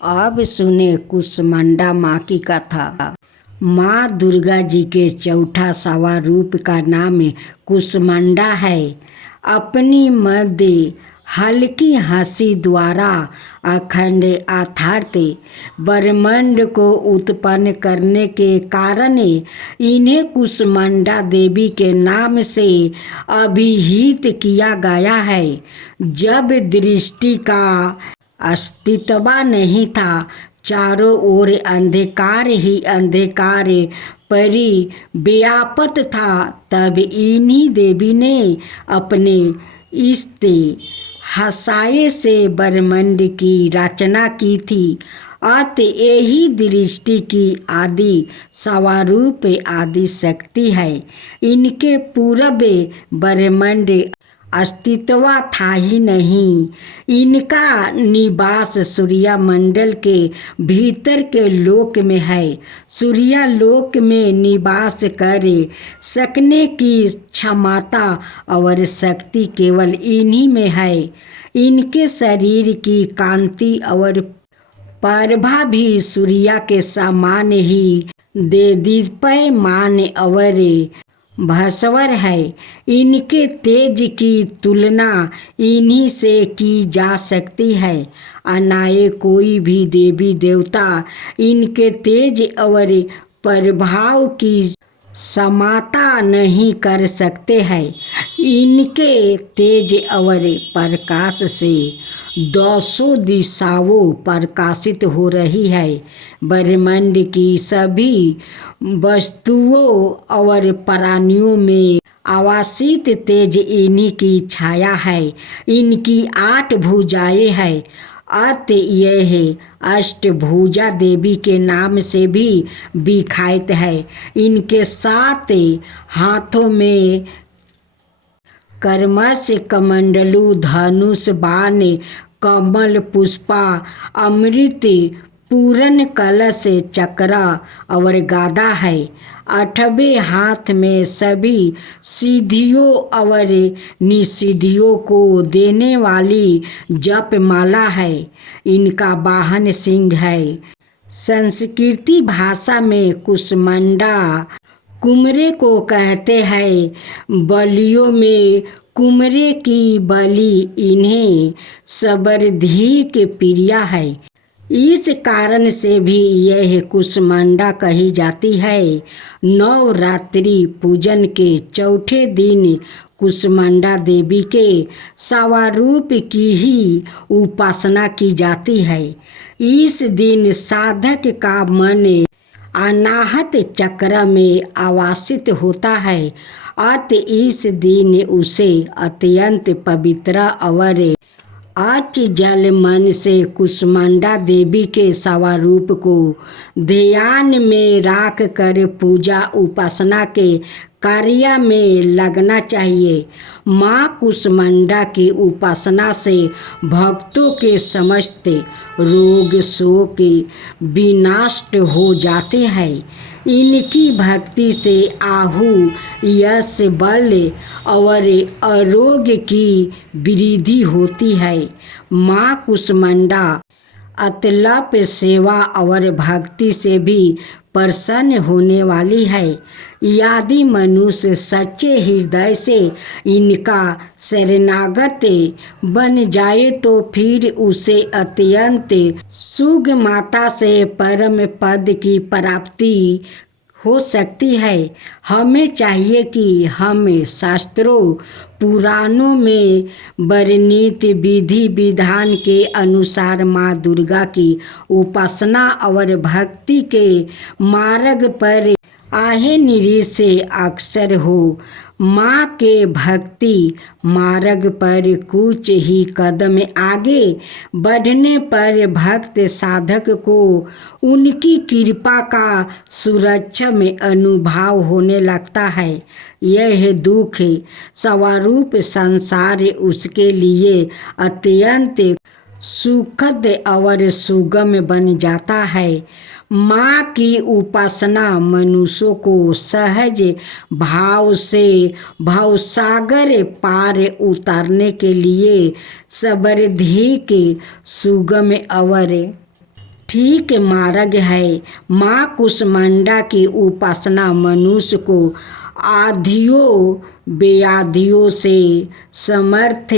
अब सुने कुसमंडा माँ की कथा। माँ दुर्गा जी के चौथा सवा रूप का नाम कुसमंडा है। अपनी मध्य हल्की हंसी द्वारा अखंड अथार्थ ब्रह्मांड को उत्पन्न करने के कारण इन्हें कुसमंडा देवी के नाम से अभिहित किया गया है। जब दृष्टि का अस्तित्व नहीं था, चारों ओर अंधकार ही अंधकार परिव्याप्त था, तब इन्हीं देवी ने अपने हसाए से ब्रह्मांड की रचना की थी। अत यही दृष्टि की आदि स्वरूप आदि शक्ति है। इनके पूर्व ब्रह्मांड अस्तित्व था ही नहीं। इनका निवास सूर्य मंडल के भीतर के लोक में है। सूर्य लोक में निवास कर सकने की क्षमता और शक्ति केवल इन्हीं में है। इनके शरीर की कांति और प्रभा भी सूर्य के समान ही देदीप्यमान और भास्वर है। इनके तेज की तुलना इन्हीं से की जा सकती है। अनाए कोई भी देवी देवता इनके तेज और प्रभाव की समाता नहीं कर सकते हैं। इनके तेज और प्रकाश से दसों दिशाओं प्रकाशित हो रही है। ब्रह्मांड की सभी वस्तुओं और प्राणियों में आवासित तेज इन्हीं की छाया है। इनकी 8 भुजाएं हैं। अत यह अष्टभुजा देवी के नाम से भी विख्यात है। इनके 7 हाथों में कर्मश कमंडलु, धनुष, बाण, कमल, पुष्पा, अमृत पूर्ण कलश, चक्र और गदा है। 8वें हाथ में सभी सिद्धियों और निसिद्धियों को देने वाली जप माला है। इनका वाहन सिंह है। संस्कृति भाषा में कुसमंडा कुमरे को कहते हैं। बलियों में कुमरे की बलि इन्हें सर्वाधिक प्रिय है। इस कारण से भी यह कुसमंडा कही जाती है। नवरात्रि पूजन के चौथे दिन कुसमंडा देवी के स्वरूप की ही उपासना की जाती है। इस दिन साधक का मन अनाहत चक्र में आवासित होता है। अत इस दिन उसे अत्यंत पवित्र और अचंचल मन से कुसमंडा देवी के स्वरूप को ध्यान में रख कर पूजा उपासना के कार्य में लगना चाहिए। माँ कुसमंडा की उपासना से भक्तों के समस्त रोग शोक विनष्ट हो जाते हैं। इनकी भक्ति से आहु, यश, बल और आरोग्य की वृद्धि होती है। माँ कुसमंडा अतलप सेवा और भक्ति से भी प्रसन्न होने वाली है। यदि मनुष्य सच्चे हृदय से इनका शरणागत बन जाए तो फिर उसे अत्यंत सुगमता से परम पद की प्राप्ति हो सकती है। हमें चाहिए कि हम शास्त्रों पुराणों में वर्णित विधि विधान के अनुसार माँ दुर्गा की उपासना और भक्ति के मार्ग पर आहे से अक्सर हो। माँ के भक्ति मार्ग पर कुछ ही कदम आगे बढ़ने पर भक्त साधक को उनकी कृपा का सुरक्षा में अनुभव होने लगता है। यह दुख स्वरूप संसार उसके लिए अत्यंत सुखद और सुगम बन जाता है। माँ की उपासना मनुष्यों को सहज भाव से भवसागर पार उतारने के लिए सर्वाधिक सुगम और ठीक मार्ग है। माँ कुष्मांडा की उपासना मनुष्य को आधियों व्याधियों से समर्थ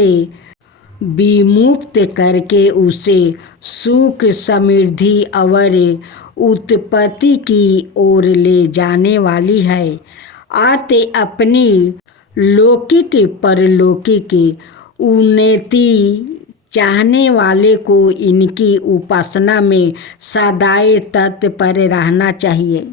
विमुक्त करके उसे सुख समृद्धि और उत्पत्ति की ओर ले जाने वाली है। आते अपनी लौकिक परलौकिक उन्नति चाहने वाले को इनकी उपासना में सदाए तत्पर रहना चाहिए।